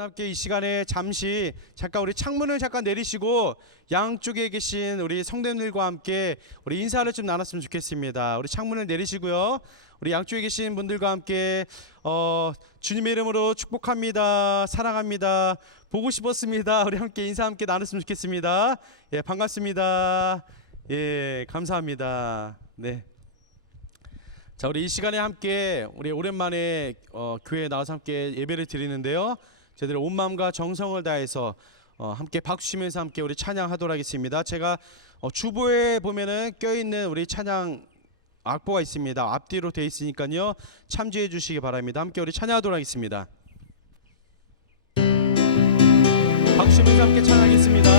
여러분 함께 이 시간에 잠시 잠깐 우리 창문을 잠깐 내리시고 양쪽에 계신 우리 성도님들과 함께 우리 인사를 좀 나눴으면 좋겠습니다. 우리 창문을 내리시고요. 우리 양쪽에 계신 분들과 함께 주님의 이름으로 축복합니다. 사랑합니다. 보고 싶었습니다. 우리 함께 인사 함께 나눴으면 좋겠습니다. 예, 반갑습니다. 예, 감사합니다. 네. 자, 우리 이 시간에 함께 우리 오랜만에 교회에 나와서 함께 예배를 드리는데요. 저희들의 온 마음과 정성을 다해서 함께 박수 치면서 함께 우리 찬양하도록 하겠습니다. 제가 주보에 보면은 껴있는 우리 찬양 악보가 있습니다. 앞뒤로 되어 있으니까요. 참조해 주시기 바랍니다. 함께 우리 찬양하도록 하겠습니다. 박수 치면서 함께 찬양하겠습니다.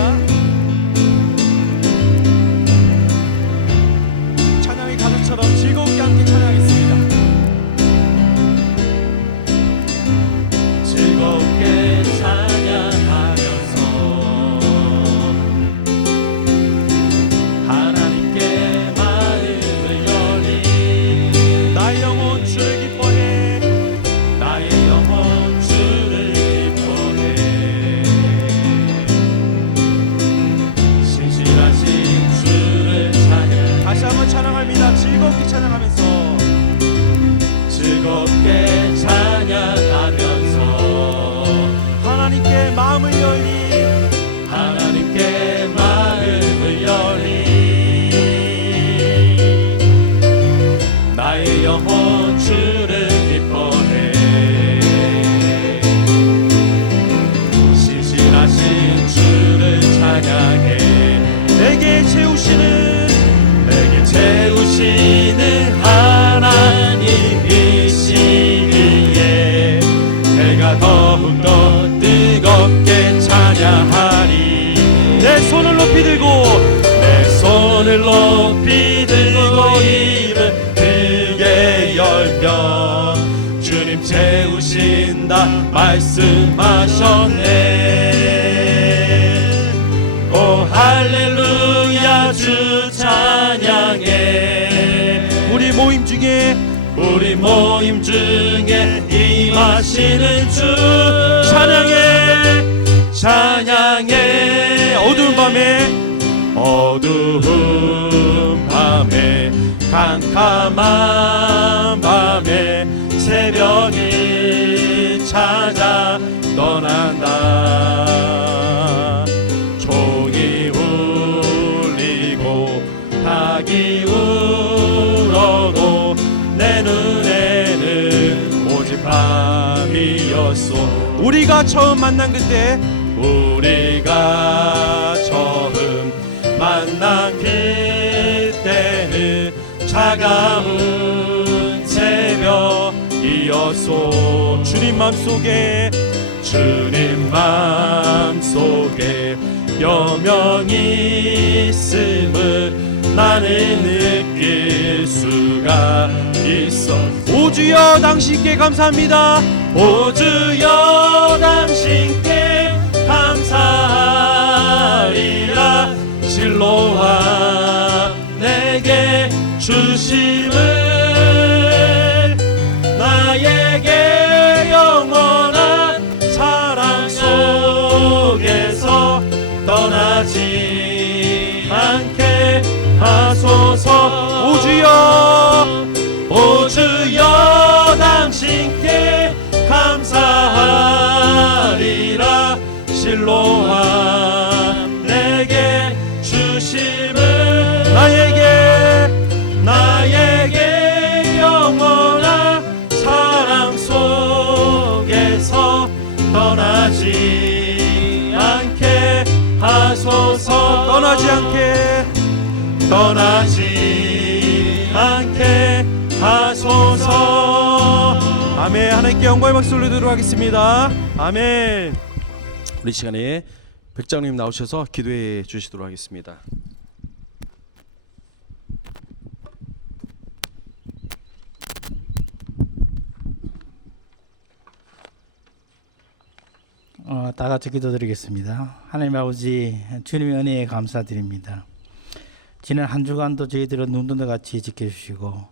찬양의 가족처럼 즐겁게 함께 찬양하겠습니다. 즐겁게 찬양하면서 하나님께 마음을 열리 나의 영혼 주를 기뻐해 나의 영혼 주를 기뻐해 신실하신 주를 찬양 다시 한번 찬양합니다. 즐겁게 찬양하면서 즐겁게 찬양하면서 하나님께 마음을 열리 하나님께 마음을 열리 나의 영혼 주를 기뻐해 신실하신 주를 찬양해 내게 채우시는 하나님이시기에 내가 더욱더 뜨겁게 찬양하리 내 손을 높이 들고 내 손을 높이 들고 입을 크게 열며 주님 채우신다 말씀하셨네 오 할렐루야 주 찬양해 우리 모임 중에 임하시는 주 찬양해 어두운 밤에 캄캄한 밤에 새벽이 찾아 떠난다 종이 울리고 닭이 울어도 내 눈에는 오직 밤이었소 우리가 처음 만난 그때는 차가운 새벽이었소 주님 맘속에 여명이 있음을 나는 느낄 수가 있어 오 주여 당신께 감사합니다 오 주여 당신께 감사하리라 실로와 내게 주심을 나에게 영원한 사랑 속에서 떠나지 않게 하소서 오 주여 당신께 감사하리라 실로와 내게 주심을 나에게 영원한 사랑 속에서 떠나지 않게 하소서 떠나지 않게 하소서 아멘. 하나님께 영광의 박수 올리도록 하겠습니다. 아멘. 우리 시간에 백장님 나오셔서 기도해 주시도록 하겠습니다. 다 같이 기도드리겠습니다. 하나님 아버지 주님의 은혜에 감사드립니다. 지난 한 주간도 저희들을 눈뜬다 같이 지켜주시고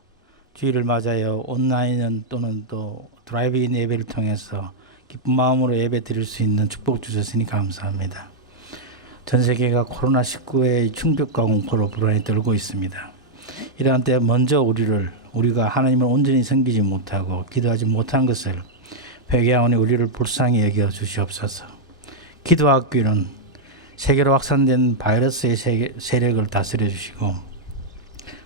주일을 맞아요 온라인 또는 또 드라이브인 예배를 통해서 기쁜 마음으로 예배 드릴 수 있는 축복 주셨으니 감사합니다. 전 세계가 코로나19의 충격과 공포로 불안에 떨고 있습니다. 이러한 때 먼저 우리가 하나님을 온전히 섬기지 못하고 기도하지 못한 것을 회개하오니 우리를 불쌍히 여겨 주시옵소서. 기도학교는 세계로 확산된 바이러스의 세력을 다스려 주시고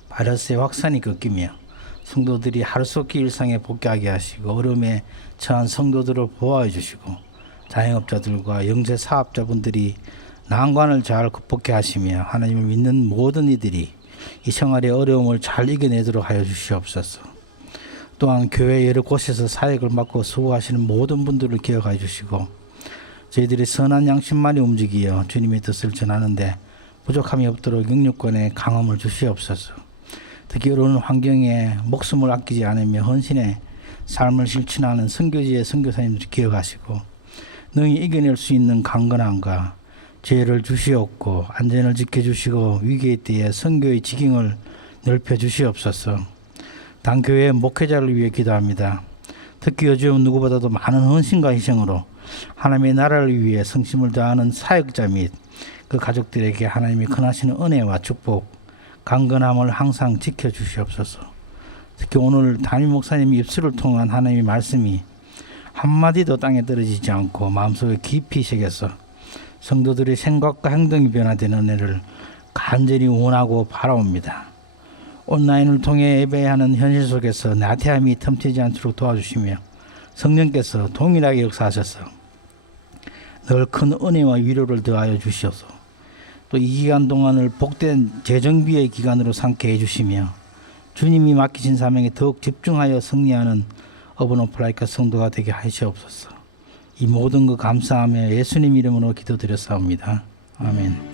바이러스의 확산이 꺾이며 성도들이 하루속히 일상에 복귀하게 하시고 어려움에 처한 성도들을 보호해 주시고 자영업자들과 영세 사업자분들이 난관을 잘 극복해 하시며 하나님을 믿는 모든 이들이 이 생활의 어려움을 잘 이겨내도록 하여 주시옵소서. 또한 교회 여러 곳에서 사역을 맡고 수고하시는 모든 분들을 기억해 주시고 저희들이 선한 양심만이 움직이어 주님의 뜻을 전하는데 부족함이 없도록 영육권의 강함을 주시옵소서. 특히 어려운 환경에 목숨을 아끼지 않으며 헌신의 삶을 실천하는 선교지의 선교사님들 기억하시고 능히 이겨낼 수 있는 강건함과 지혜를 주시옵고 안전을 지켜주시고 위기의 때에 선교의 지경을 넓혀 주시옵소서. 당교회 목회자를 위해 기도합니다. 특히 요즘 누구보다도 많은 헌신과 희생으로 하나님의 나라를 위해 성심을 다하는 사역자 및 그 가족들에게 하나님이 권하시는 은혜와 축복, 강건함을 항상 지켜주시옵소서. 특히 오늘 담임 목사님 입술을 통한 하나님의 말씀이 한마디도 땅에 떨어지지 않고 마음속에 깊이 새겨서 성도들의 생각과 행동이 변화되는 은혜를 간절히 원하고 바라옵니다. 온라인을 통해 예배하는 현실 속에서 나태함이 틈튀지 않도록 도와주시며 성령께서 동일하게 역사하셔서 늘 큰 은혜와 위로를 더하여 주시옵소서. 또 이 기간 동안을 복된 재정비의 기간으로 삼게 해주시며 주님이 맡기신 사명에 더욱 집중하여 승리하는 어번 오프라이카 성도가 되게 하시옵소서. 이 모든 것 감사하며 예수님 이름으로 기도드렸사옵니다. 아멘.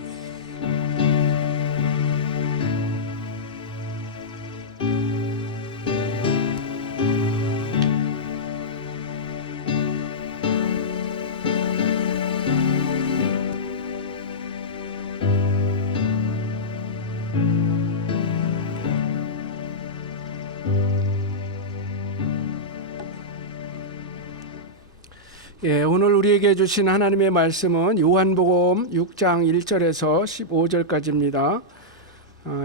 예, 오늘 우리에게 주신 하나님의 말씀은 요한복음 6장 1절에서 15절까지입니다.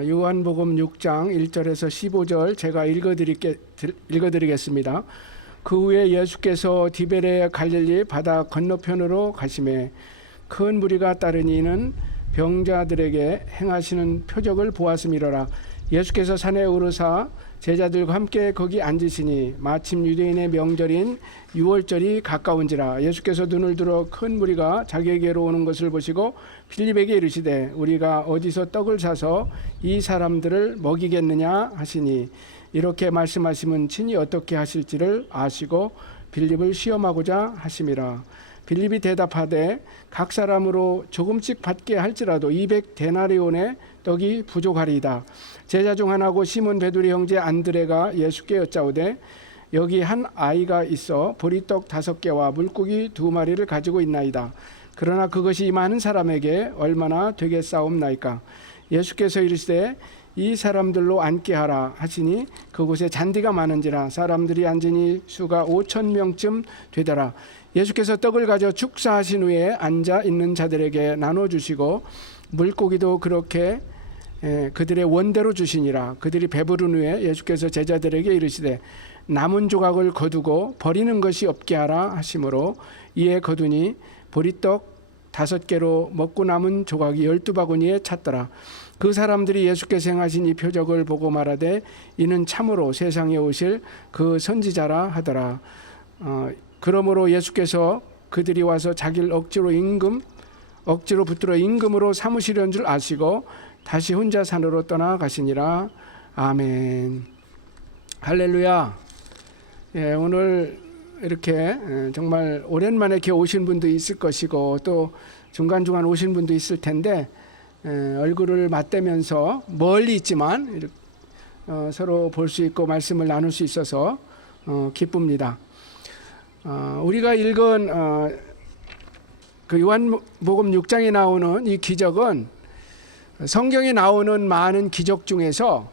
요한복음 6장 1절에서 15절 제가 읽어드리겠습니다. 그 후에 예수께서 디베레 갈릴리 바다 건너편으로 가시매 큰 무리가 따르니 이는 병자들에게 행하시는 표적을 보았음이로라. 예수께서 산에 오르사 제자들과 함께 거기 앉으시니 마침 유대인의 명절인 유월절이 가까운지라. 예수께서 눈을 들어 큰 무리가 자기에게로 오는 것을 보시고 빌립에게 이르시되 우리가 어디서 떡을 사서 이 사람들을 먹이겠느냐 하시니 이렇게 말씀하시면 친히 어떻게 하실지를 아시고 빌립을 시험하고자 하심이라. 빌립이 대답하되 각 사람으로 조금씩 받게 할지라도 200데나리온의 떡이 부족하리이다. 제자 중 하나고 시몬 베드로의 형제 안드레가 예수께 여짜오되 여기 한 아이가 있어 보리떡 5개와 물고기 2마리를 가지고 있나이다. 그러나 그것이 이 많은 사람에게 얼마나 되겠사옵나이까. 예수께서 이르시되 이 사람들로 앉게 하라 하시니 그곳에 잔디가 많은지라 사람들이 앉으니 수가 5,000명쯤 되더라. 예수께서 떡을 가져 축사하신 후에 앉아 있는 자들에게 나눠주시고 물고기도 그렇게 그들의 원대로 주시니라. 그들이 배부른 후에 예수께서 제자들에게 이르시되 남은 조각을 거두고 버리는 것이 없게 하라 하시므로 이에 거두니 보리떡 5개로 먹고 남은 조각이 12바구니에 찼더라. 그 사람들이 예수께서 행하신 이 표적을 보고 말하되 이는 참으로 세상에 오실 그 선지자라 하더라. 그러므로 예수께서 그들이 와서 자기를 억지로 붙들어 임금으로 삼으시려는 줄 아시고 다시 혼자 산으로 떠나가시니라. 아멘. 할렐루야. 예, 오늘 이렇게 정말 오랜만에 이렇게 오신 분도 있을 것이고 또 중간중간 오신 분도 있을 텐데 얼굴을 맞대면서 멀리 있지만 서로 볼 수 있고 말씀을 나눌 수 있어서 기쁩니다. 우리가 읽은 그 요한복음 6장에 나오는 이 기적은 성경에 나오는 많은 기적 중에서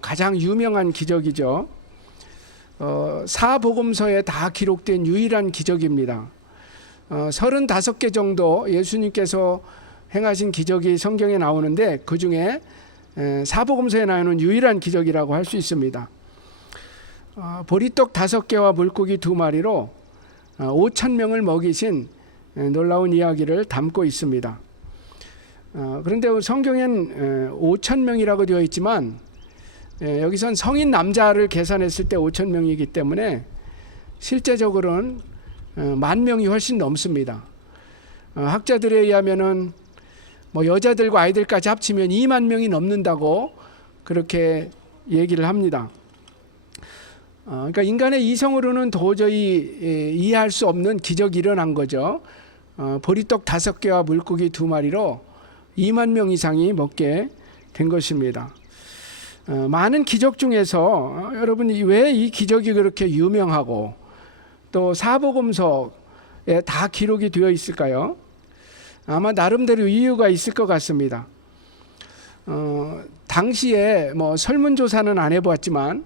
가장 유명한 기적이죠. 사복음서에 다 기록된 유일한 기적입니다. 35개 정도 예수님께서 행하신 기적이 성경에 나오는데 그 중에 사복음서에 나오는 유일한 기적이라고 할 수 있습니다. 보리떡 5개와 물고기 2마리로 5,000명을 먹이신 놀라운 이야기를 담고 있습니다. 그런데 성경엔 5,000명이라고 되어 있지만 여기선 성인 남자를 계산했을 때 5,000명이기 때문에 실제적으로는 10,000명이 훨씬 넘습니다. 학자들에 의하면은 뭐 여자들과 아이들까지 합치면 20,000명이 넘는다고 그렇게 얘기를 합니다. 그러니까 인간의 이성으로는 도저히 이해할 수 없는 기적이 일어난 거죠. 보리떡 5개와 물고기 2마리로 20,000명 이상이 먹게 된 것입니다. 많은 기적 중에서 여러분이 왜 이 기적이 그렇게 유명하고 또 사복음서에 다 기록이 되어 있을까요? 아마 나름대로 이유가 있을 것 같습니다. 당시에 뭐 설문조사는 안 해보았지만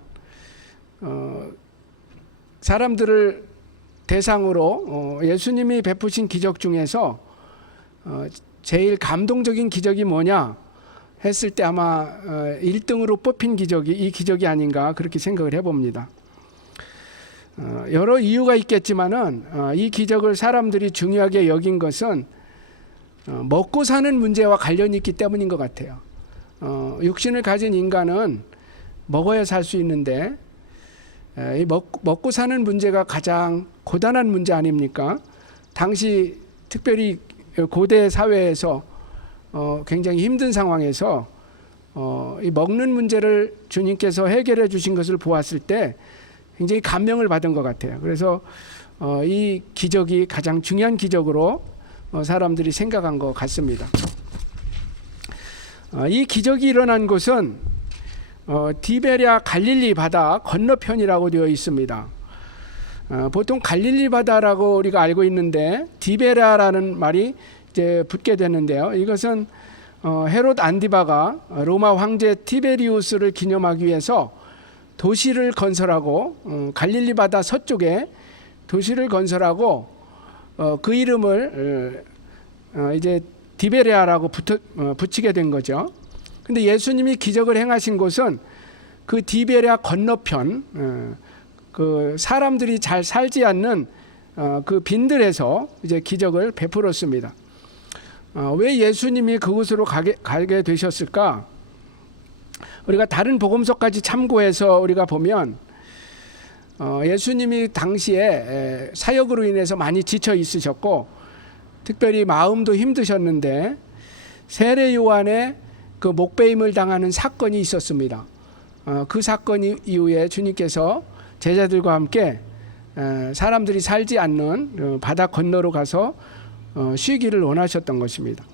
사람들을 대상으로 예수님이 베푸신 기적 중에서 제일 감동적인 기적이 뭐냐 했을 때 아마 1등으로 뽑힌 기적이 이 기적이 아닌가 그렇게 생각을 해봅니다. 여러 이유가 있겠지만은 이 기적을 사람들이 중요하게 여긴 것은 먹고 사는 문제와 관련이 있기 때문인 것 같아요. 육신을 가진 인간은 먹어야 살 수 있는데 이 먹고 사는 문제가 가장 고단한 문제 아닙니까? 당시 특별히 고대 사회에서 굉장히 힘든 상황에서 이 먹는 문제를 주님께서 해결해 주신 것을 보았을 때 굉장히 감명을 받은 것 같아요. 그래서 이 기적이 가장 중요한 기적으로 사람들이 생각한 것 같습니다. 이 기적이 일어난 곳은 디베랴 갈릴리 바다 건너편이라고 되어 있습니다. 보통 갈릴리 바다라고 우리가 알고 있는데 디베랴라는 말이 이제 붙게 되는데요. 이것은 헤롯 안디바가 로마 황제 티베리우스를 기념하기 위해서 도시를 건설하고 갈릴리 바다 서쪽에 도시를 건설하고 그 이름을 이제 디베랴라고 붙이게 된 거죠. 근데 예수님이 기적을 행하신 곳은 그 디베랴 건너편 그 사람들이 잘 살지 않는 그 빈들에서 이제 기적을 베풀었습니다. 왜 예수님이 그곳으로 가게 되셨을까? 우리가 다른 복음서까지 참고해서 우리가 보면 예수님이 당시에 사역으로 인해서 많이 지쳐 있으셨고 특별히 마음도 힘드셨는데 세례 요한의 그 목베임을 당하는 사건이 있었습니다. 그 사건 이후에 주님께서 제자들과 함께 사람들이 살지 않는 바다 건너로 가서 쉬기를 원하셨던 것입니다.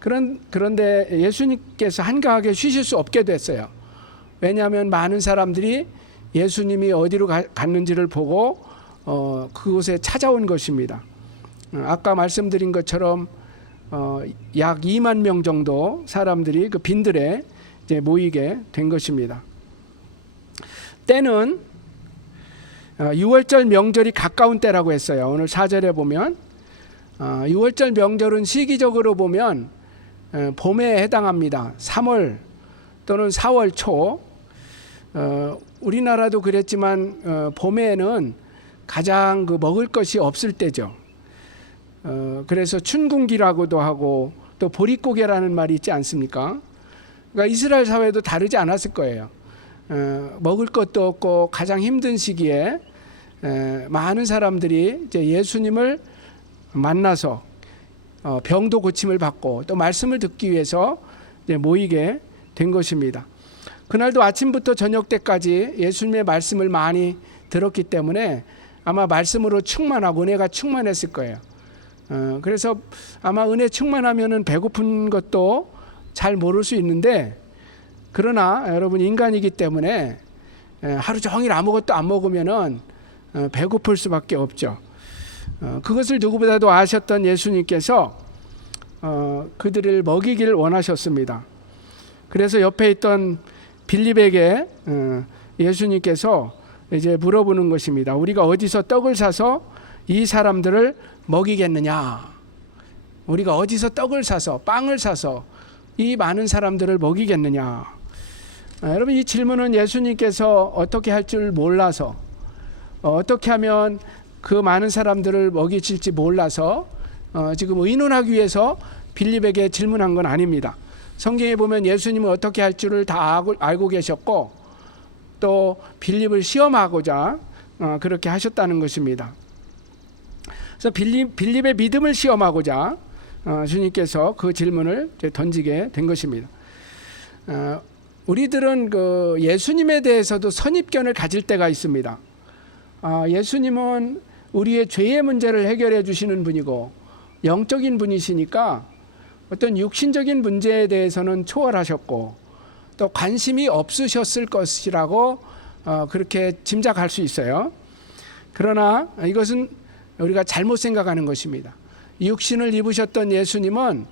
그런데 예수님께서 한가하게 쉬실 수 없게 됐어요. 왜냐하면 많은 사람들이 예수님이 어디로 갔는지를 보고 그곳에 찾아온 것입니다. 아까 말씀드린 것처럼 약 20,000명 정도 사람들이 그 빈들에 이제 모이게 된 것입니다. 때는 6월절 명절이 가까운 때라고 했어요. 오늘 4절에 보면 6월절 명절은 시기적으로 보면 봄에 해당합니다. 3월 또는 4월 초. 우리나라도 그랬지만 봄에는 가장 그 먹을 것이 없을 때죠. 그래서 춘궁기라고도 하고 또 보릿고개라는 말이 있지 않습니까? 그러니까 이스라엘 사회도 다르지 않았을 거예요. 먹을 것도 없고 가장 힘든 시기에 많은 사람들이 이제 예수님을 만나서 병도 고침을 받고 또 말씀을 듣기 위해서 이제 모이게 된 것입니다. 그날도 아침부터 저녁 때까지 예수님의 말씀을 많이 들었기 때문에 아마 말씀으로 충만하고 은혜가 충만했을 거예요. 그래서 아마 은혜 충만하면은 배고픈 것도 잘 모를 수 있는데 그러나 여러분 인간이기 때문에 하루 종일 아무것도 안 먹으면은 배고플 수밖에 없죠. 그것을 누구보다도 아셨던 예수님께서 그들을 먹이기를 원하셨습니다. 그래서 옆에 있던 빌립에게 예수님께서 이제 물어보는 것입니다. 우리가 어디서 떡을 사서 이 사람들을 먹이겠느냐? 우리가 어디서 떡을 사서 빵을 사서 이 많은 사람들을 먹이겠느냐? 여러분, 이 질문은 예수님께서 어떻게 할 줄 몰라서, 어떻게 하면 그 많은 사람들을 먹이실지 몰라서 지금 의논하기 위해서 빌립에게 질문한 건 아닙니다. 성경에 보면 예수님은 어떻게 할 줄을 다 알고 계셨고 또 빌립을 시험하고자 그렇게 하셨다는 것입니다. 그래서 빌립의 믿음을 시험하고자 주님께서 그 질문을 던지게 된 것입니다. 우리들은 그 예수님에 대해서도 선입견을 가질 때가 있습니다. 예수님은 우리의 죄의 문제를 해결해 주시는 분이고 영적인 분이시니까 어떤 육신적인 문제에 대해서는 초월하셨고 또 관심이 없으셨을 것이라고 그렇게 짐작할 수 있어요. 그러나 이것은 우리가 잘못 생각하는 것입니다. 육신을 입으셨던 예수님은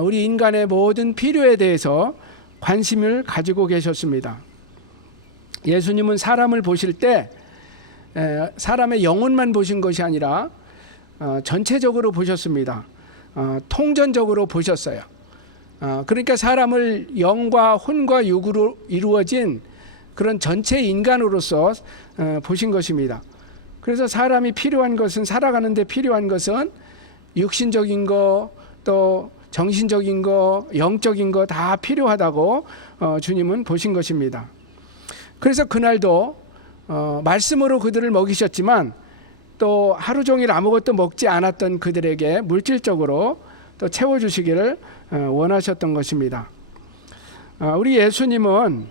우리 인간의 모든 필요에 대해서 관심을 가지고 계셨습니다. 예수님은 사람을 보실 때 사람의 영혼만 보신 것이 아니라 전체적으로 보셨습니다. 통전적으로 보셨어요. 그러니까 사람을 영과 혼과 육으로 이루어진 그런 전체 인간으로서 보신 것입니다. 그래서 사람이 필요한 것은, 살아가는데 필요한 것은 육신적인 거, 또 정신적인 거, 영적인 거 다 필요하다고 주님은 보신 것입니다. 그래서 그날도 말씀으로 그들을 먹이셨지만 또 하루 종일 아무것도 먹지 않았던 그들에게 물질적으로 또 채워주시기를 원하셨던 것입니다. 우리 예수님은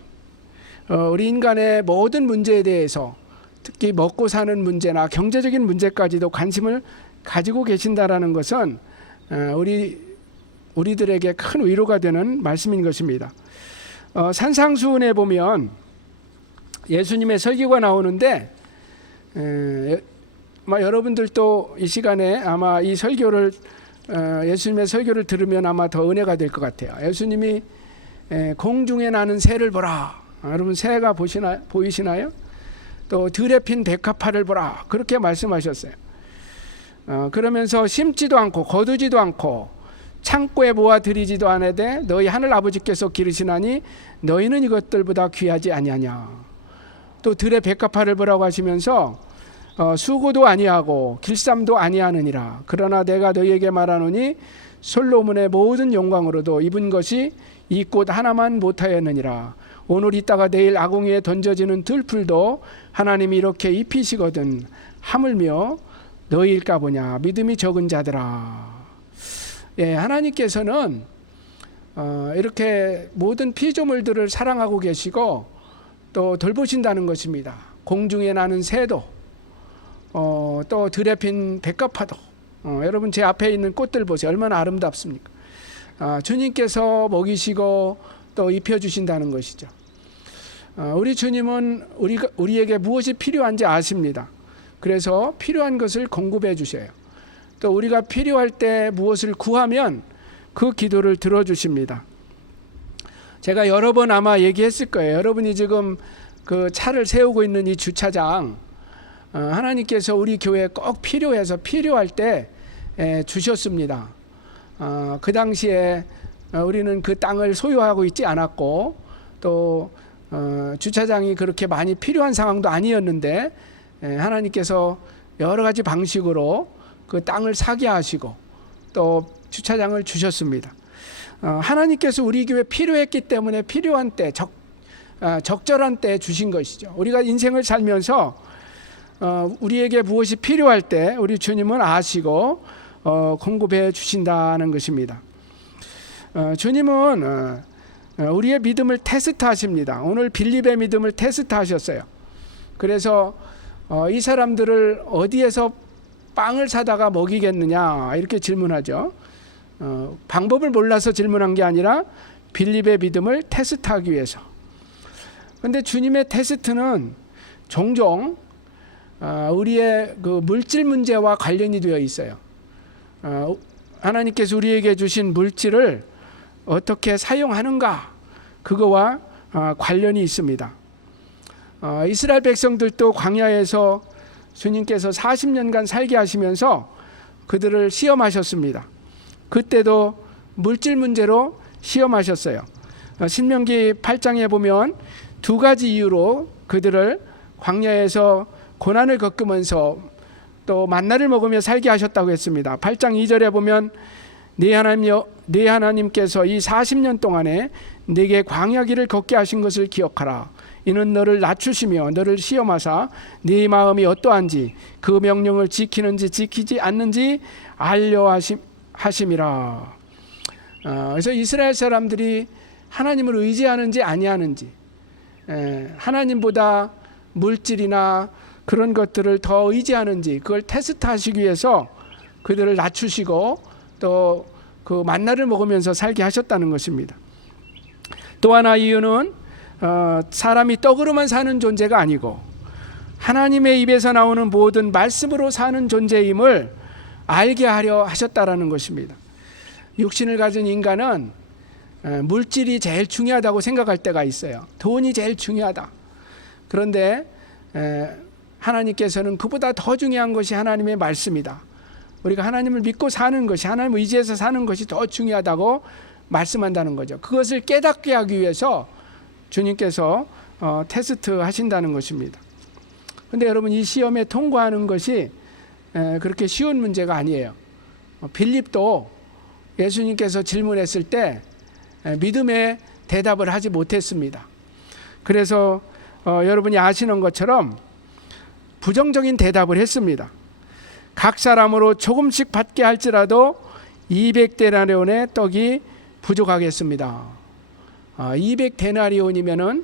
우리 인간의 모든 문제에 대해서, 특히 먹고 사는 문제나 경제적인 문제까지도 관심을 가지고 계신다라는 것은 우리들에게 큰 위로가 되는 말씀인 것입니다. 산상수훈에 보면 예수님의 설교가 나오는데 여러분들도 이 시간에 아마 이 설교를 예수님의 설교를 들으면 아마 더 은혜가 될 것 같아요. 예수님이 공중에 나는 새를 보라. 여러분, 새가 보이시나요? 또 들에 핀 백합화를 보라. 그렇게 말씀하셨어요. 그러면서 심지도 않고 거두지도 않고 창고에 모아 들이지도 않으되 너희 하늘 아버지께서 기르시나니 너희는 이것들보다 귀하지 아니하냐. 또 들의 백합화를 보라고 하시면서 수고도 아니하고 길쌈도 아니하느니라. 그러나 내가 너희에게 말하노니 솔로몬의 모든 영광으로도 입은 것이 이 꽃 하나만 못하였느니라. 오늘 있다가 내일 아궁이에 던져지는 들풀도 하나님이 이렇게 입히시거든 하물며 너희일까 보냐. 믿음이 적은 자들아. 하나님께서는 이렇게 모든 피조물들을 사랑하고 계시고 또 돌보신다는 것입니다. 공중에 나는 새도 또 들에 핀 백합화도 여러분 제 앞에 있는 꽃들 보세요. 얼마나 아름답습니까? 주님께서 먹이시고 또 입혀주신다는 것이죠. 우리 주님은 우리에게 무엇이 필요한지 아십니다. 그래서 필요한 것을 공급해 주셔요. 또 우리가 필요할 때 무엇을 구하면 그 기도를 들어주십니다. 제가 여러 번 아마 얘기했을 거예요. 여러분이 지금 그 차를 세우고 있는 이 주차장, 하나님께서 우리 교회에 꼭 필요해서 필요할 때 주셨습니다. 그 당시에 우리는 그 땅을 소유하고 있지 않았고 또 주차장이 그렇게 많이 필요한 상황도 아니었는데 하나님께서 여러 가지 방식으로 그 땅을 사게 하시고 또 주차장을 주셨습니다. 하나님께서 우리 교회에 필요했기 때문에 필요한 때 적절한 때 주신 것이죠. 우리가 인생을 살면서 우리에게 무엇이 필요할 때 우리 주님은 아시고 공급해 주신다는 것입니다. 주님은 우리의 믿음을 테스트하십니다. 오늘 빌립의 믿음을 테스트하셨어요. 그래서 이 사람들을 어디에서 빵을 사다가 먹이겠느냐 이렇게 질문하죠. 방법을 몰라서 질문한 게 아니라 빌립의 믿음을 테스트하기 위해서. 그런데 주님의 테스트는 종종 우리의 그 물질 문제와 관련이 되어 있어요. 하나님께서 우리에게 주신 물질을 어떻게 사용하는가 그거와 관련이 있습니다. 이스라엘 백성들도 광야에서 주님께서 40년간 살게 하시면서 그들을 시험하셨습니다. 그때도 물질 문제로 시험하셨어요. 신명기 8장에 보면 두 가지 이유로 그들을 광야에서 고난을 겪으면서 또 만나를 먹으며 살게 하셨다고 했습니다. 8장 2절에 보면 네 하나님께서 이 40년 동안에 네게 광야길을 걷게 하신 것을 기억하라. 이는 너를 낮추시며 너를 시험하사 네 마음이 어떠한지 그 명령을 지키는지 지키지 않는지 알려 하심이라. 그래서 이스라엘 사람들이 하나님을 의지하는지 아니하는지, 하나님보다 물질이나 그런 것들을 더 의지하는지 그걸 테스트하시기 위해서 그들을 낮추시고 또 그 만나를 먹으면서 살게 하셨다는 것입니다. 또 하나 이유는 사람이 떡으로만 사는 존재가 아니고 하나님의 입에서 나오는 모든 말씀으로 사는 존재임을 알게 하려 하셨다라는 것입니다. 육신을 가진 인간은 물질이 제일 중요하다고 생각할 때가 있어요. 돈이 제일 중요하다. 그런데 하나님께서는 그보다 더 중요한 것이 하나님의 말씀이다. 우리가 하나님을 믿고 사는 것이, 하나님을 의지해서 사는 것이 더 중요하다고 말씀한다는 거죠. 그것을 깨닫게 하기 위해서 주님께서 테스트 하신다는 것입니다. 그런데 여러분, 이 시험에 통과하는 것이 그렇게 쉬운 문제가 아니에요. 빌립도 예수님께서 질문했을 때 믿음의 대답을 하지 못했습니다. 그래서 여러분이 아시는 것처럼 부정적인 대답을 했습니다. 각 사람으로 조금씩 받게 할지라도 200데나리온의 떡이 부족하겠습니다. 200데나리온이면은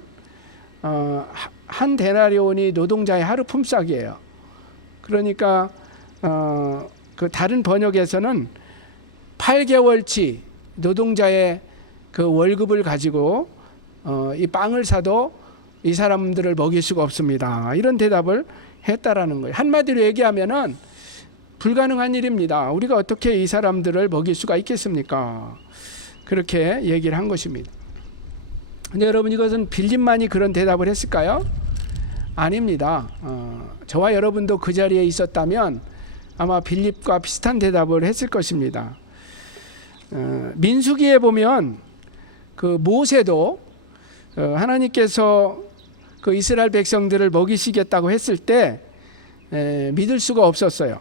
한 데나리온이 노동자의 하루 품삯이에요. 그러니까 그 다른 번역에서는 8개월치 노동자의 그 월급을 가지고 이 빵을 사도 이 사람들을 먹일 수가 없습니다. 이런 대답을 했다라는 거예요. 한마디로 얘기하면은 불가능한 일입니다. 우리가 어떻게 이 사람들을 먹일 수가 있겠습니까? 그렇게 얘기를 한 것입니다. 근데 여러분, 이것은 빌립만이 그런 대답을 했을까요? 아닙니다. 저와 여러분도 그 자리에 있었다면 아마 빌립과 비슷한 대답을 했을 것입니다. 민수기에 보면 그 모세도 하나님께서 그 이스라엘 백성들을 먹이시겠다고 했을 때 믿을 수가 없었어요.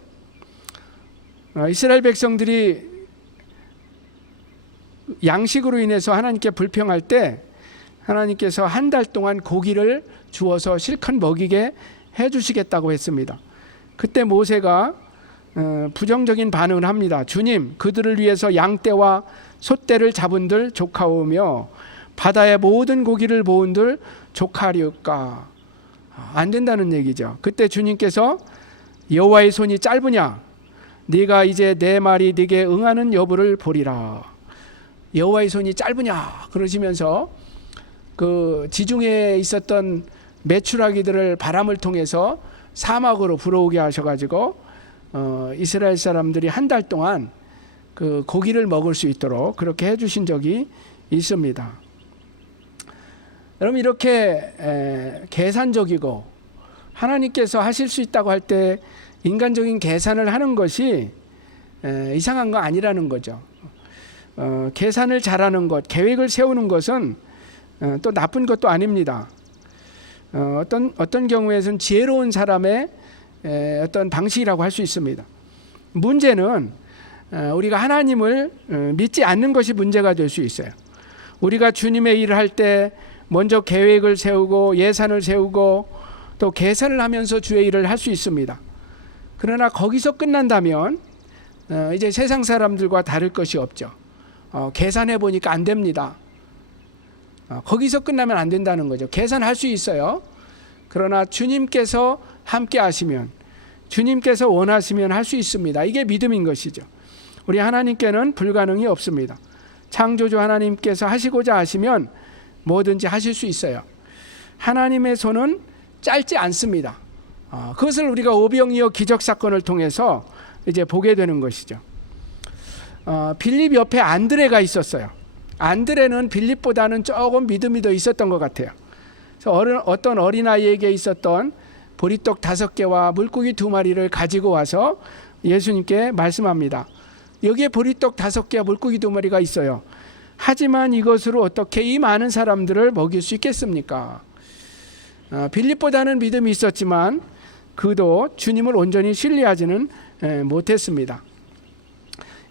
이스라엘 백성들이 양식으로 인해서 하나님께 불평할 때 하나님께서 한 달 동안 고기를 주어서 실컷 먹이게 해주시겠다고 했습니다. 그때 모세가 부정적인 반응을 합니다. 주님, 그들을 위해서 양떼와 소떼를 잡은들 조카오며 바다의 모든 고기를 모은들 조카리까? 안 된다는 얘기죠. 그때 주님께서 여호와의 손이 짧으냐? 네가 이제 내 말이 네게 응하는 여부를 보리라. 여호와의 손이 짧으냐? 그러시면서 그 지중해에 있었던 메추라기들을 바람을 통해서 사막으로 불어오게 하셔가지고 이스라엘 사람들이 한 달 동안 그 고기를 먹을 수 있도록 그렇게 해주신 적이 있습니다. 여러분, 이렇게 계산적이고 하나님께서 하실 수 있다고 할 때 인간적인 계산을 하는 것이 이상한 거 아니라는 거죠. 계산을 잘하는 것, 계획을 세우는 것은 또 나쁜 것도 아닙니다. 어떤 경우에는 지혜로운 사람의 어떤 방식이라고 할 수 있습니다. 문제는 우리가 하나님을 믿지 않는 것이 문제가 될 수 있어요. 우리가 주님의 일을 할 때 먼저 계획을 세우고 예산을 세우고 또 계산을 하면서 주의 일을 할 수 있습니다. 그러나 거기서 끝난다면 이제 세상 사람들과 다를 것이 없죠. 계산해 보니까 안 됩니다. 거기서 끝나면 안 된다는 거죠. 계산할 수 있어요. 그러나 주님께서 함께 하시면, 주님께서 원하시면 할 수 있습니다. 이게 믿음인 것이죠. 우리 하나님께는 불가능이 없습니다. 창조주 하나님께서 하시고자 하시면 뭐든지 하실 수 있어요. 하나님의 손은 짧지 않습니다. 그것을 우리가 오병이어 기적 사건을 통해서 이제 보게 되는 것이죠. 빌립 옆에 안드레가 있었어요. 안드레는 빌립보다는 조금 믿음이 더 있었던 것 같아요. 그래서 어떤 어린아이에게 있었던 보리떡 5개와 물고기 2마리를 가지고 와서 예수님께 말씀합니다. 여기에 보리떡 5개와 물고기 2마리가 있어요. 하지만 이것으로 어떻게 이 많은 사람들을 먹일 수 있겠습니까? 빌립보다는 믿음이 있었지만 그도 주님을 온전히 신뢰하지는 못했습니다.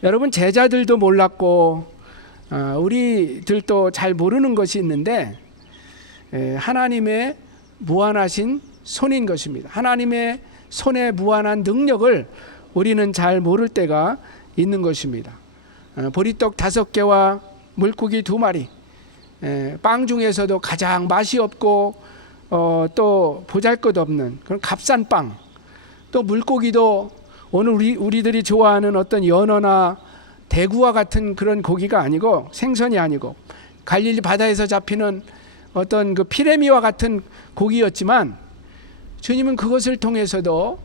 여러분, 제자들도 몰랐고 우리들도 잘 모르는 것이 있는데 하나님의 무한하신 손인 것입니다. 하나님의 손에 무한한 능력을 우리는 잘 모를 때가 있는 것입니다. 보리떡 5개와 물고기 2마리, 빵 중에서도 가장 맛이 없고 또 보잘것없는 그런 값싼 빵, 또 물고기도 오늘 우리들이 좋아하는 어떤 연어나 대구와 같은 그런 고기가 아니고, 생선이 아니고 갈릴리 바다에서 잡히는 어떤 그 피레미와 같은 고기였지만 주님은 그것을 통해서도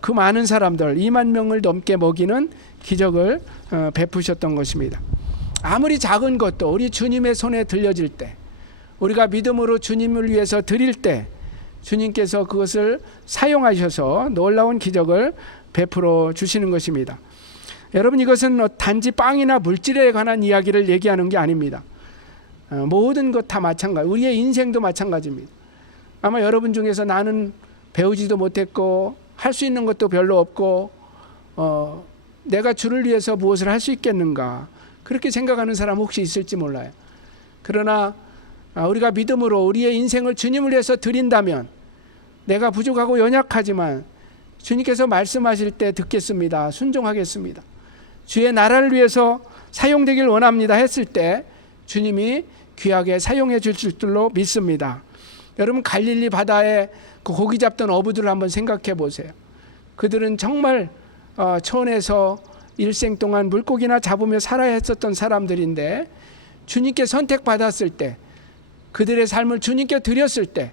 그 많은 사람들 2만 명을 넘게 먹이는 기적을 베푸셨던 것입니다. 아무리 작은 것도 우리 주님의 손에 들려질 때, 우리가 믿음으로 주님을 위해서 드릴 때 주님께서 그것을 사용하셔서 놀라운 기적을 베풀어 주시는 것입니다. 여러분, 이것은 단지 빵이나 물질에 관한 이야기를 얘기하는 게 아닙니다. 모든 것 다 마찬가지, 우리의 인생도 마찬가지입니다. 아마 여러분 중에서 나는 배우지도 못했고 할 수 있는 것도 별로 없고 내가 주를 위해서 무엇을 할 수 있겠는가, 그렇게 생각하는 사람 혹시 있을지 몰라요. 그러나 우리가 믿음으로 우리의 인생을 주님을 위해서 드린다면, 내가 부족하고 연약하지만 주님께서 말씀하실 때 듣겠습니다, 순종하겠습니다, 주의 나라를 위해서 사용되길 원합니다 했을 때 주님이 귀하게 사용해 주실 줄로 믿습니다. 여러분, 갈릴리 바다에 그 고기 잡던 어부들을 한번 생각해 보세요. 그들은 정말 촌에서 일생 동안 물고기나 잡으며 살아야 했었던 사람들인데, 주님께 선택받았을 때, 그들의 삶을 주님께 드렸을 때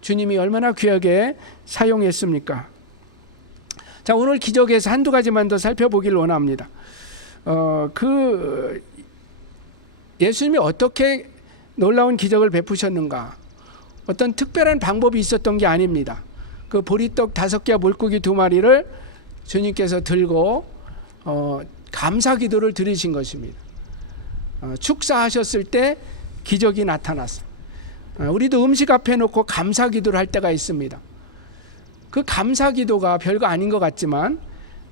주님이 얼마나 귀하게 사용했습니까? 자, 오늘 기적에서 한두 가지만 더 살펴보길 원합니다. 예수님이 어떻게 놀라운 기적을 베푸셨는가? 어떤 특별한 방법이 있었던 게 아닙니다. 그 보리떡 5개와 물고기 2마리를 주님께서 들고 감사 기도를 드리신 것입니다. 축사하셨을 때 기적이 나타났어요. 우리도 음식 앞에 놓고 감사 기도를 할 때가 있습니다. 그 감사 기도가 별거 아닌 것 같지만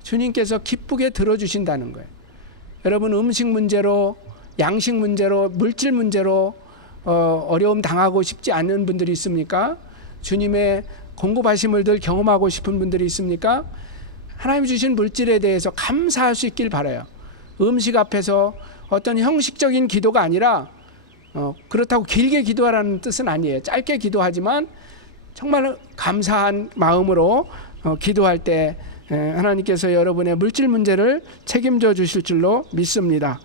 주님께서 기쁘게 들어주신다는 거예요. 여러분, 음식 문제로, 양식 문제로, 물질 문제로 어려움 당하고 싶지 않은 분들이 있습니까? 주님의 공급하심을 늘 경험하고 싶은 분들이 있습니까? 하나님 주신 물질에 대해서 감사할 수 있길 바라요. 음식 앞에서 어떤 형식적인 기도가 아니라 그렇다고 길게 기도하라는 뜻은 아니에요. 짧게 기도하지만 정말 감사한 마음으로 기도할 때 하나님께서 여러분의 물질 문제를 책임져 주실 줄로 믿습니다.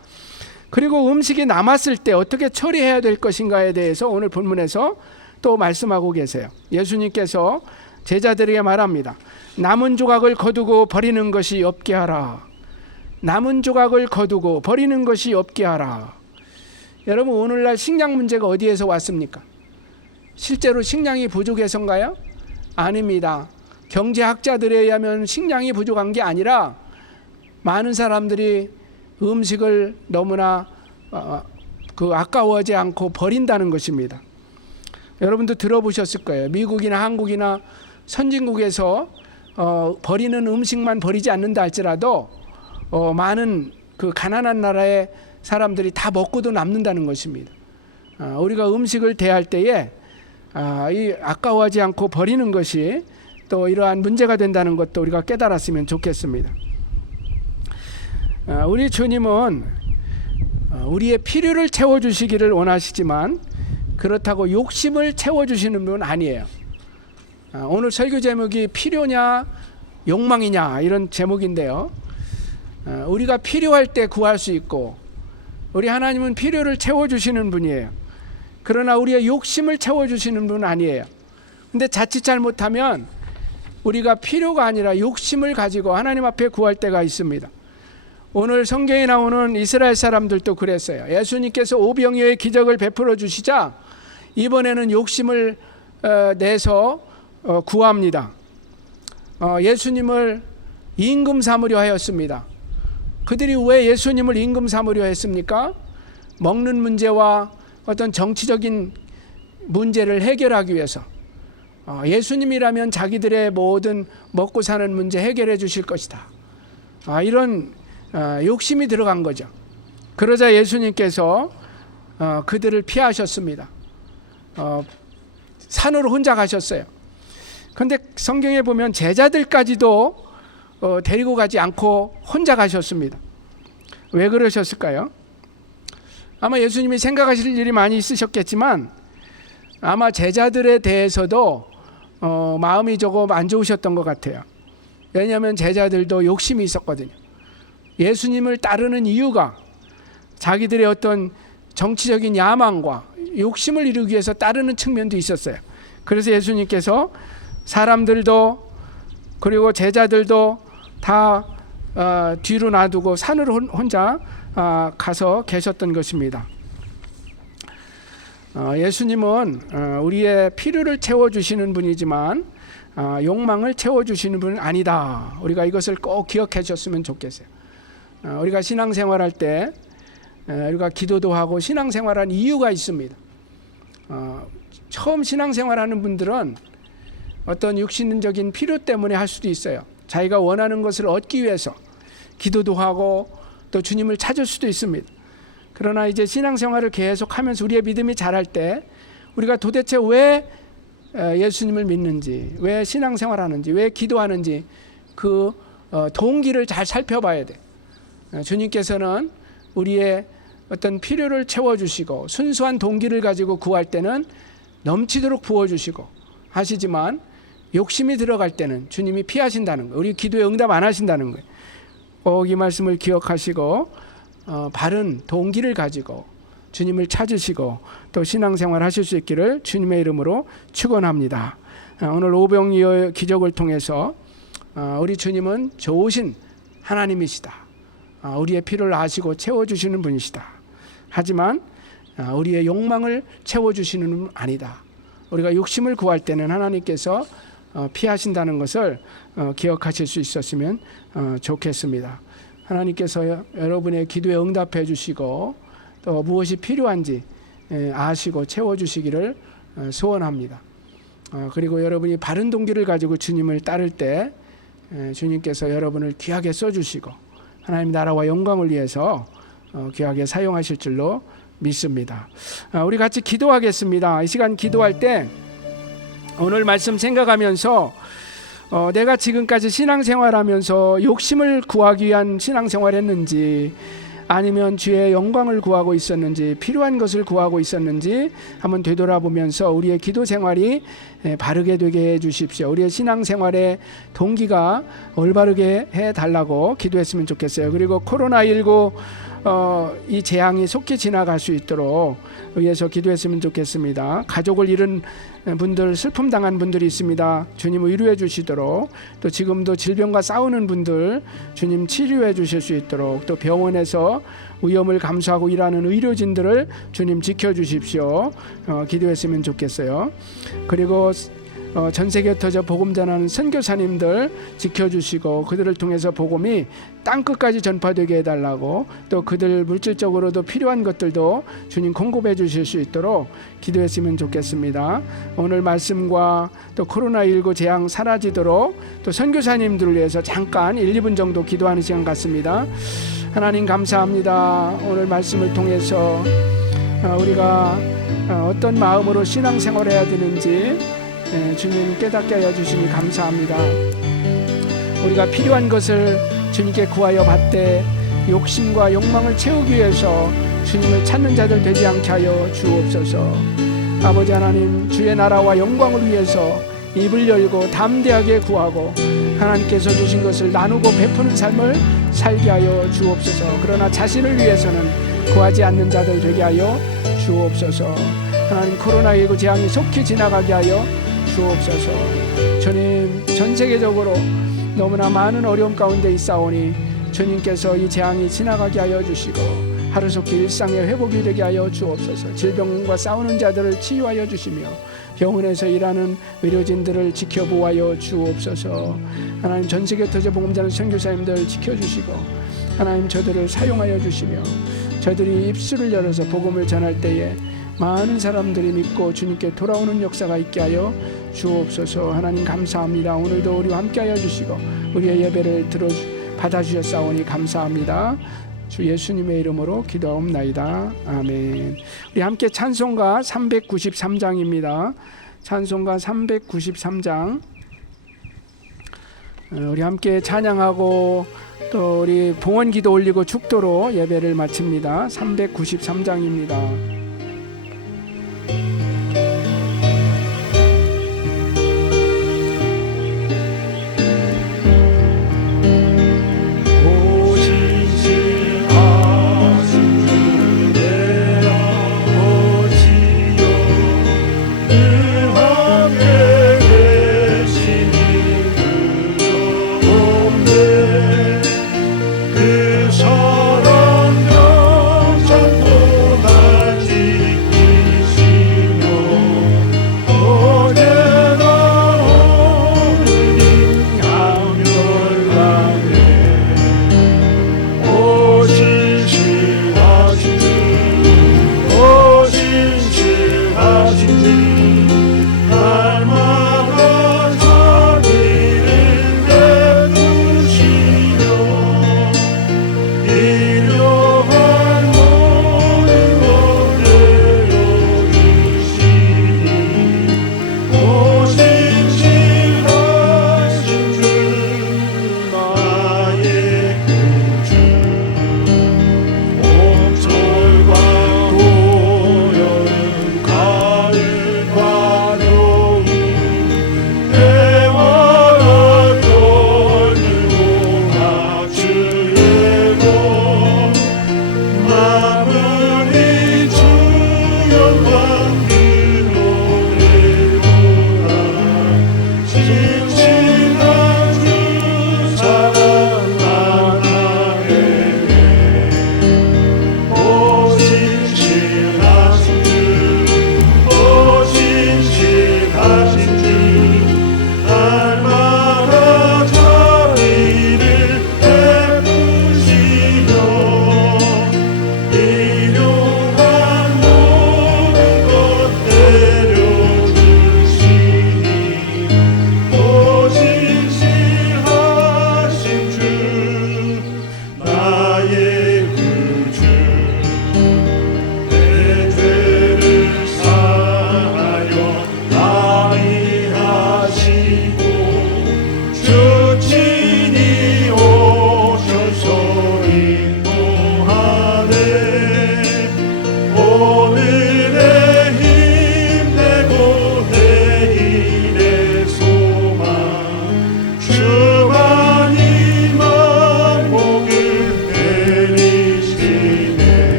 그리고 음식이 남았을 때 어떻게 처리해야 될 것인가에 대해서 오늘 본문에서 또 말씀하고 계세요. 예수님께서 제자들에게 말합니다. 남은 조각을 거두고 버리는 것이 없게 하라. 남은 조각을 거두고 버리는 것이 없게 하라. 여러분, 오늘날 식량 문제가 어디에서 왔습니까? 실제로 식량이 부족해서인가요? 아닙니다. 경제학자들에 의하면 식량이 부족한 게 아니라 많은 사람들이 음식을 너무나 아까워하지 않고 버린다는 것입니다. 여러분도 들어보셨을 거예요. 미국이나 한국이나 선진국에서 버리는 음식만 버리지 않는다 할지라도 많은 그 가난한 나라의 사람들이 다 먹고도 남는다는 것입니다. 우리가 음식을 대할 때에 이 아까워하지 않고 버리는 것이 또 이러한 문제가 된다는 것도 우리가 깨달았으면 좋겠습니다. 우리 주님은 우리의 필요를 채워주시기를 원하시지만 그렇다고 욕심을 채워주시는 분은 아니에요. 오늘 설교 제목이 필요냐 욕망이냐 이런 제목인데요. 우리가 필요할 때 구할 수 있고 우리 하나님은 필요를 채워주시는 분이에요. 그러나 우리의 욕심을 채워주시는 분은 아니에요. 근데 자칫 잘못하면 우리가 필요가 아니라 욕심을 가지고 하나님 앞에 구할 때가 있습니다. 오늘 성경에 나오는 이스라엘 사람들도 그랬어요. 예수님께서 오병이어의 기적을 베풀어 주시자 이번에는 욕심을 내서 구합니다. 예수님을 임금 삼으려 하였습니다. 그들이 왜 예수님을 임금 삼으려 했습니까? 먹는 문제와 어떤 정치적인 문제를 해결하기 위해서. 예수님이라면 자기들의 모든 먹고 사는 문제 해결해 주실 것이다. 이런 욕심이 들어간 거죠. 그러자 예수님께서 그들을 피하셨습니다. 산으로 혼자 가셨어요. 그런데 성경에 보면 제자들까지도 데리고 가지 않고 혼자 가셨습니다. 왜 그러셨을까요? 아마 예수님이 생각하실 일이 많이 있으셨겠지만 아마 제자들에 대해서도 마음이 조금 안 좋으셨던 것 같아요. 왜냐하면 제자들도 욕심이 있었거든요. 예수님을 따르는 이유가 자기들의 어떤 정치적인 야망과 욕심을 이루기 위해서 따르는 측면도 있었어요. 그래서 예수님께서 사람들도 그리고 제자들도 다 뒤로 놔두고 산으로 혼자 가서 계셨던 것입니다. 예수님은 우리의 필요를 채워주시는 분이지만 욕망을 채워주시는 분은 아니다. 우리가 이것을 꼭 기억해 주셨으면 좋겠어요. 우리가 신앙생활할 때 우리가 기도도 하고 신앙생활하는 이유가 있습니다. 처음 신앙생활하는 분들은 어떤 육신적인 필요 때문에 할 수도 있어요. 자기가 원하는 것을 얻기 위해서 기도도 하고 또 주님을 찾을 수도 있습니다. 그러나 이제 신앙생활을 계속하면서 우리의 믿음이 자랄 때 우리가 도대체 왜 예수님을 믿는지, 왜 신앙생활하는지, 왜 기도하는지 그 동기를 잘 살펴봐야 돼. 주님께서는 우리의 어떤 필요를 채워주시고 순수한 동기를 가지고 구할 때는 넘치도록 부어주시고 하시지만 욕심이 들어갈 때는 주님이 피하신다는 거예요. 우리 기도에 응답 안 하신다는 거예요. 꼭 이 말씀을 기억하시고 바른 동기를 가지고 주님을 찾으시고 또 신앙생활 하실 수 있기를 주님의 이름으로 축원합니다. 오늘 오병이어의 기적을 통해서 우리 주님은 좋으신 하나님이시다. 우리의 필요를 아시고 채워주시는 분이시다. 하지만 우리의 욕망을 채워주시는 분은 아니다. 우리가 욕심을 구할 때는 하나님께서 피하신다는 것을 기억하실 수 있었으면 좋겠습니다. 하나님께서 여러분의 기도에 응답해 주시고 또 무엇이 필요한지 아시고 채워주시기를 소원합니다. 그리고 여러분이 바른 동기를 가지고 주님을 따를 때 주님께서 여러분을 귀하게 써주시고 하나님 나라와 영광을 위해서 귀하게 사용하실 줄로 믿습니다. 우리 같이 기도하겠습니다. 이 시간 기도할 때 오늘 말씀 생각하면서 내가 지금까지 신앙생활하면서 욕심을 구하기 위한 신앙생활했는지 아니면 주의 영광을 구하고 있었는지 필요한 것을 구하고 있었는지 한번 되돌아보면서 우리의 기도 생활이 바르게 되게 해주십시오. 우리의 신앙생활의 동기가 올바르게 해달라고 기도했으면 좋겠어요. 그리고 코로나19 이 재앙이 속히 지나갈 수 있도록 위해서 기도했으면 좋겠습니다. 가족을 잃은 분들, 슬픔 당한 분들이 있습니다. 주님 위로해 주시도록, 또 지금도 질병과 싸우는 분들 주님 치료해 주실 수 있도록, 또 병원에서 위험을 감수하고 일하는 의료진들을 주님 지켜주십시오. 기도했으면 좋겠어요. 그리고 전 세계에 흩어져 복음 전하는 선교사님들 지켜주시고 그들을 통해서 복음이 땅끝까지 전파되게 해달라고, 또 그들 물질적으로도 필요한 것들도 주님 공급해 주실 수 있도록 기도했으면 좋겠습니다. 오늘 말씀과 또 코로나19 재앙 사라지도록 또 선교사님들을 위해서 잠깐 1, 2분 정도 기도하는 시간 같습니다. 하나님 감사합니다. 오늘 말씀을 통해서 우리가 어떤 마음으로 신앙생활을 해야 되는지 주님 깨닫게 하여 주시니 감사합니다. 우리가 필요한 것을 주님께 구하여 받되 욕심과 욕망을 채우기 위해서 주님을 찾는 자들 되지 않게 하여 주옵소서. 아버지 하나님, 주의 나라와 영광을 위해서 입을 열고 담대하게 구하고 하나님께서 주신 것을 나누고 베푸는 삶을 살게 하여 주옵소서. 그러나 자신을 위해서는 구하지 않는 자들 되게 하여 주옵소서. 하나님, 코로나19 재앙이 속히 지나가게 하여 주옵소서. 주님, 전 세계적으로 너무나 많은 어려움 가운데 있사오니 주님께서 이 재앙이 지나가게 하여 주시고 하루속히 일상의 회복이 되게 하여 주옵소서. 질병과 싸우는 자들을 치유하여 주시며 병원에서 일하는 의료진들을 지켜보아여 주옵소서. 하나님 전세계 터져 복음자는 선교사님들 지켜주시고 하나님 저들을 사용하여 주시며 저들이 입술을 열어서 복음을 전할 때에 많은 사람들이 믿고 주님께 돌아오는 역사가 있게 하여 주옵소서. 하나님 감사합니다. 오늘도 우리와 함께하여 주시고 우리의 예배를 받아주셨사오니 감사합니다. 주 예수님의 이름으로 기도하옵나이다. 아멘. 우리 함께 찬송가 393장입니다. 찬송가 393장 우리 함께 찬양하고 또 우리 봉헌기도 올리고 축도로 예배를 마칩니다. 393장입니다.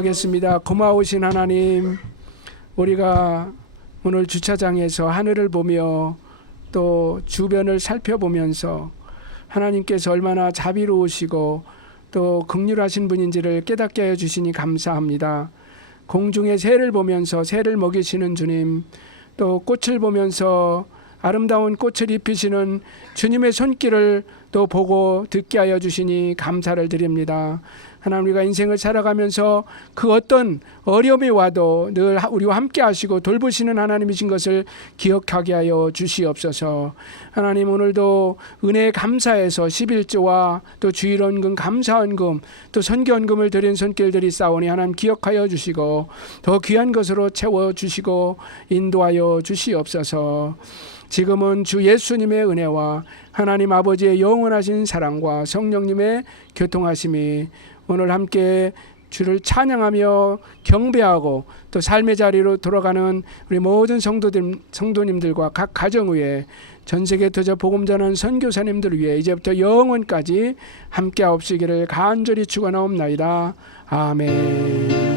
기도하겠습니다. 고마우신 하나님, 우리가 오늘 주차장에서 하늘을 보며 또 주변을 살펴보면서 하나님께서 얼마나 자비로우시고 또 긍휼하신 분인지를 깨닫게 하여 주시니 감사합니다. 공중의 새를 보면서 새를 먹이시는 주님, 또 꽃을 보면서 아름다운 꽃을 입히시는 주님의 손길을 또 보고 듣게 하여 주시니 감사를 드립니다. 하나님, 우리가 인생을 살아가면서 그 어떤 어려움이 와도 늘 우리와 함께 하시고 돌보시는 하나님이신 것을 기억하게 하여 주시옵소서. 하나님, 오늘도 은혜에 감사해서 11조와 또 주일헌금, 감사헌금, 또 선교헌금을 드린 손길들이 싸우니 하나님 기억하여 주시고 더 귀한 것으로 채워주시고 인도하여 주시옵소서. 지금은 주 예수님의 은혜와 하나님 아버지의 영원하신 사랑과 성령님의 교통하심이 오늘 함께 주를 찬양하며 경배하고 또 삶의 자리로 돌아가는 우리 모든 성도님들과 각 가정 위에, 전 세계 터져 복음 전하는 선교사님들 위해 이제부터 영원까지 함께 하옵시기를 간절히 축원하옵나이다. 아멘.